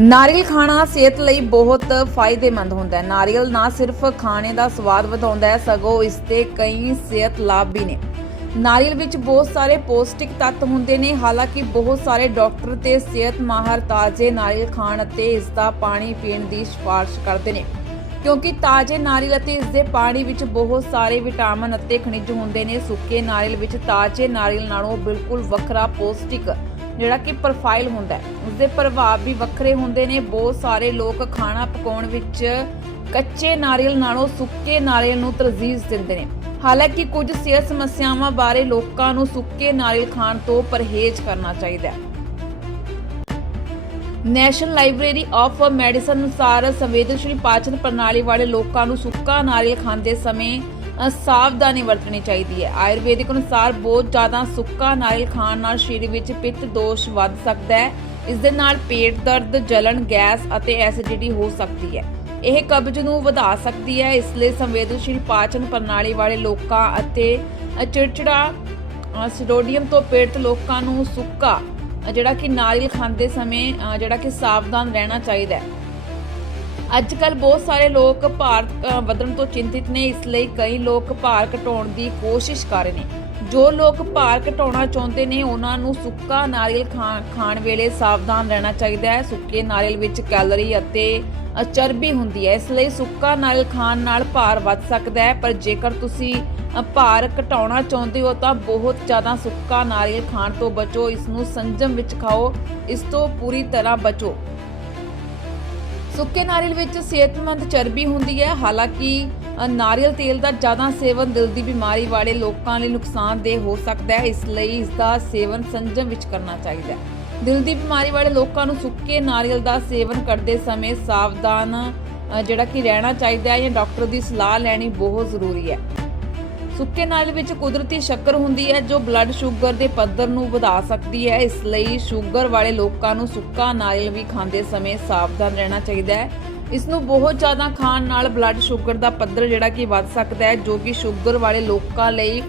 ਨਾਰੀਅਲ ਖਾਣਾ ਸਿਹਤ ਲਈ ਬਹੁਤ ਫਾਇਦੇਮੰਦ ਹੁੰਦਾ ਹੈ। ਨਾਰੀਅਲ ਨਾ ਸਿਰਫ ਖਾਣੇ ਦਾ ਸਵਾਦ ਵਧਾਉਂਦਾ ਹੈ, ਸਗੋਂ ਇਸ ਦੇ ਕਈ ਸਿਹਤ ਲਾਭ ਵੀ ਨੇ। ਨਾਰੀਅਲ ਵਿੱਚ ਬਹੁਤ ਸਾਰੇ ਪੌਸ਼ਟਿਕ ਤੱਤ ਹੁੰਦੇ ਨੇ, ਹਾਲਾਂਕਿ ਬਹੁਤ ਸਾਰੇ ਡਾਕਟਰ ਤੇ ਸਿਹਤ ਮਾਹਰ ਤਾਜ਼ੇ ਨਾਰੀਅਲ ਖਾਣ ਅਤੇ ਇਸ ਦਾ ਪਾਣੀ ਪੀਣ ਦੀ ਸਿਫਾਰਿਸ਼ ਕਰਦੇ ਨੇ। ਕਿਉਂਕਿ ਤਾਜ਼ੇ ਨਾਰੀਅਲ ਅਤੇ ਇਸ ਦੇ ਪਾਣੀ ਵਿੱਚ ਬਹੁਤ ਸਾਰੇ ਵਿਟਾਮਿਨ ਅਤੇ ਖਣਿਜ ਹੁੰਦੇ ਨੇ। ਸੁੱਕੇ ਨਾਰੀਅਲ ਵਿੱਚ ਤਾਜ਼ੇ ਨਾਰੀਅਲ ਨਾਲੋਂ ਬਿਲਕੁਲ ਵੱਖਰਾ ਪੌਸ਼ਟਿਕ ਜਿਹੜਾ ਕਿ ਪ੍ਰੋਫਾਈਲ ਹੁੰਦਾ ਹੈ। ਉਸਦੇ ਪ੍ਰਭਾਵ ਵੀ ਵੱਖਰੇ ਹੁੰਦੇ ਨੇ। ਬਹੁਤ ਸਾਰੇ ਲੋਕ ਖਾਣਾ ਪਕਾਉਣ ਵਿੱਚ ਕੱਚੇ ਨਾਰੀਅਲ ਨਾਲੋਂ ਸੁੱਕੇ ਨਾਰੀਅਲ ਨੂੰ ਤਰਜੀਹ ਦਿੰਦੇ ਨੇ। ਹਾਲਾਂਕਿ ਕੁਝ ਸਿਹਤ ਸਮੱਸਿਆਵਾਂ ਬਾਰੇ ਲੋਕਾਂ ਨੂੰ ਸੁੱਕੇ ਨਾਰੀਅਲ ਖਾਣ ਤੋਂ ਪਰਹੇਜ਼ ਕਰਨਾ ਚਾਹੀਦਾ ਹੈ। ਨੈਸ਼ਨਲ ਲਾਇਬ੍ਰੇਰੀ ਆਫ ਮੈਡੀਸਨ ਅਨੁਸਾਰ ਸੰਵੇਦਨਸ਼ੀਲ ਪਾਚਨ ਪ੍ਰਣਾਲੀ ਵਾਲੇ ਲੋਕਾਂ ਨੂੰ ਸੁੱਕਾ ਨਾਰੀਅਲ ਖਾਂਦੇ ਸਮੇਂ ਸਾਵਧਾਨੀ ਵਰਤਣੀ ਚਾਹੀਦੀ ਹੈ। ਆਯੁਰਵੈਦਿਕ ਅਨੁਸਾਰ ਬਹੁਤ ਜ਼ਿਆਦਾ ਸੁੱਕਾ ਨਾਰੀਅਲ ਖਾਣ ਨਾਲ ਸਰੀਰ ਵਿੱਚ ਪਿੱਤ ਦੋਸ਼ ਵੱਧ ਸਕਦਾ ਹੈ। ਇਸ ਦੇ ਨਾਲ ਪੇਟ ਦਰਦ ਜਲਣ ਗੈਸ ਅਤੇ ਐਸਿਡਿਟੀ ਹੋ ਸਕਦੀ ਹੈ। ਇਹ ਕਬਜ਼ ਨੂੰ ਵਧਾ ਸਕਦੀ ਹੈ। ਇਸ ਲਈ ਸੰਵੇਦਨਸ਼ੀਲ ਪਾਚਨ ਪ੍ਰਣਾਲੀ ਵਾਲੇ ਲੋਕਾਂ ਅਤੇ ਚਿੜਚਿੜਾ ਅ, ਸਟੋਡੀਅਮ ਤੋਂ ਪੀੜਤ ਲੋਕਾਂ ਨੂੰ ਸੁੱਕਾ ਜਿਹੜਾ ਕਿ ਨਾਰੀਅਲ ਖਾਂਦੇ ਸਮੇਂ ਜਿਹੜਾ ਕਿ ਸਾਵਧਾਨ ਰਹਿਣਾ ਚਾਹੀਦਾ ਹੈ। ਅੱਜ ਕੱਲ ਬਹੁਤ ਸਾਰੇ ਲੋਕ ਭਾਰ ਵਧਣ ਤੋਂ ਚਿੰਤਿਤ ਨੇ, ਇਸ ਲਈ ਕਈ ਲੋਕ ਭਾਰ ਘਟਾਉਣ ਦੀ ਕੋਸ਼ਿਸ਼ ਕਰ ਰਹੇ ਨੇ। ਜੋ ਲੋਕ ਭਾਰ ਘਟਾਉਣਾ ਚਾਹੁੰਦੇ ਨੇ, ਉਹਨਾਂ ਨੂੰ ਸੁੱਕਾ ਨਾਰੀਅਲ ਖਾ- ਖਾਣ ਵੇਲੇ ਸਾਵਧਾਨ ਰਹਿਣਾ ਚਾਹੀਦਾ ਹੈ। ਸੁੱਕੇ ਨਾਰੀਅਲ ਵਿੱਚ ਕੈਲਰੀ ਅਤੇ ਚਰਬੀ ਹੁੰਦੀ ਹੈ। ਇਸ ਲਈ ਸੁੱਕਾ ਨਾਰੀਅਲ ਖਾਣ ਨਾਲ ਭਾਰ ਵੱਧ ਸਕਦਾ ਹੈ। ਪਰ ਜੇਕਰ ਤੁਸੀਂ ਭਾਰ ਘਟਾਉਣਾ ਚਾਹੁੰਦੇ ਹੋ, ਤਾਂ ਬਹੁਤ ਜ਼ਿਆਦਾ ਸੁੱਕਾ ਨਾਰੀਅਲ ਖਾਣ ਤੋਂ ਬਚੋ। ਇਸ ਨੂੰ ਸੰਜਮ ਵਿੱਚ ਖਾਓ। ਇਸ ਤੋਂ ਪੂਰੀ ਤਰ੍ਹਾਂ ਬਚੋ। ਸੁੱਕੇ ਨਾਰੀਅਲ ਵਿੱਚ ਸਿਹਤਮੰਦ ਚਰਬੀ ਹੁੰਦੀ ਹੈ। ਹਾਲਾਂਕਿ ਨਾਰੀਅਲ ਤੇਲ ਦਾ ਜ਼ਿਆਦਾ ਸੇਵਨ ਦਿਲ ਦੀ ਬਿਮਾਰੀ ਵਾਲੇ ਲੋਕਾਂ ਲਈ ਨੁਕਸਾਨਦੇਹ ਹੋ ਸਕਦਾ ਹੈ। ਇਸ ਲਈ ਇਸ ਦਾ ਸੇਵਨ ਸੰਜਮ ਵਿੱਚ ਕਰਨਾ ਚਾਹੀਦਾ ਹੈ। ਦਿਲ ਦੀ ਬਿਮਾਰੀ ਵਾਲੇ ਲੋਕਾਂ ਨੂੰ ਸੁੱਕੇ ਨਾਰੀਅਲ ਦਾ ਸੇਵਨ ਕਰਦੇ ਸਮੇਂ ਸਾਵਧਾਨ ਜਿਹੜਾ ਕਿ ਰਹਿਣਾ ਚਾਹੀਦਾ ਹੈ ਜਾਂ ਡਾਕਟਰ ਦੀ ਸਲਾਹ ਲੈਣੀ ਬਹੁਤ ਜ਼ਰੂਰੀ ਹੈ। ਸੁੱਕੇ ਨਾਰੀਅਲ ਵਿੱਚ ਕੁਦਰਤੀ ਸ਼ੱਕਰ ਹੁੰਦੀ ਹੈ ਜੋ ਬਲੱਡ ਸ਼ੂਗਰ ਦੇ ਪੱਧਰ ਨੂੰ ਵਧਾ ਸਕਦੀ ਹੈ। ਇਸ ਲਈ ਸ਼ੂਗਰ ਵਾਲੇ ਲੋਕਾਂ ਨੂੰ ਸੁੱਕਾ ਨਾਰੀਅਲ ਵੀ ਖਾਂਦੇ ਸਮੇਂ ਸਾਵਧਾਨ ਰਹਿਣਾ ਚਾਹੀਦਾ ਹੈ। ਇਸ ਨੂੰ ਬਹੁਤ ਜ਼ਿਆਦਾ ਖਾਣ ਨਾਲ ਬਲੱਡ ਸ਼ੂਗਰ ਦਾ ਪੱਧਰ ਜਿਹੜਾ ਕਿ ਵੱਧ ਸਕਦਾ ਹੈ, ਜੋ ਕਿ ਸ਼ੂਗਰ ਵਾਲੇ ਲੋਕਾਂ ਲਈ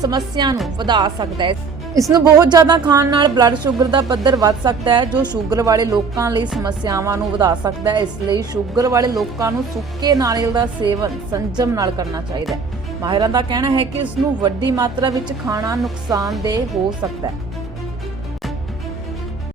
ਸਮੱਸਿਆ ਨੂੰ ਵਧਾ ਸਕਦਾ ਹੈ। ਇਸ ਨੂੰ ਬਹੁਤ ਜ਼ਿਆਦਾ ਖਾਣ ਨਾਲ ਬਲੱਡ ਸ਼ੂਗਰ ਦਾ ਪੱਧਰ ਵੱਧ ਸਕਦਾ ਹੈ, ਜੋ ਸ਼ੂਗਰ ਵਾਲੇ ਲੋਕਾਂ ਲਈ ਸਮੱਸਿਆਵਾਂ ਨੂੰ ਵਧਾ ਸਕਦਾ ਹੈ। ਇਸ ਲਈ ਸ਼ੂਗਰ ਵਾਲੇ ਲੋਕਾਂ ਨੂੰ ਸੁੱਕੇ ਨਾਰੀਅਲ ਦਾ ਸੇਵਨ ਸੰਜਮ ਨਾਲ ਕਰਨਾ ਚਾਹੀਦਾ ਹੈ। ਮਾਹਿਰਾਂ ਦਾ ਕਹਿਣਾ ਹੈ ਕਿ ਇਸ ਨੂੰ ਵੱਡੀ ਮਾਤਰਾ ਵਿੱਚ ਖਾਣਾ ਨੁਕਸਾਨਦੇਹ ਹੋ ਸਕਦਾ ਹੈ।